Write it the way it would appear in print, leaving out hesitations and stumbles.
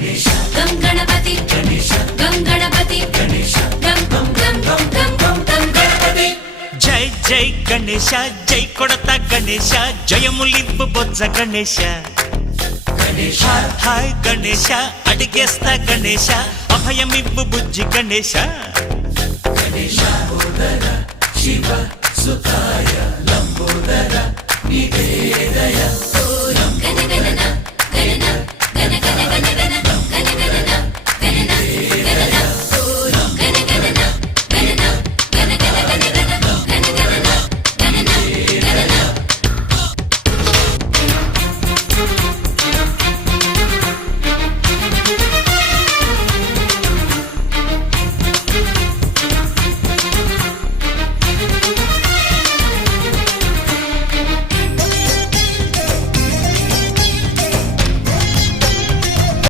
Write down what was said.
గం గణపతి గం గణపతి గం గం గం గం గం గం గణపతి. జై జై గణేశ జై కొడత గణేశ జయములివ్వు బొజ్జ గణేశ. హాయ్ గణేశ అడిగేస్తా గణేశ అభయమివ్వు బుజ్జి గణేశ. శివ సుతాయ లంబోదర నివేదయ. గణ గణన గణన గణ గణ గణ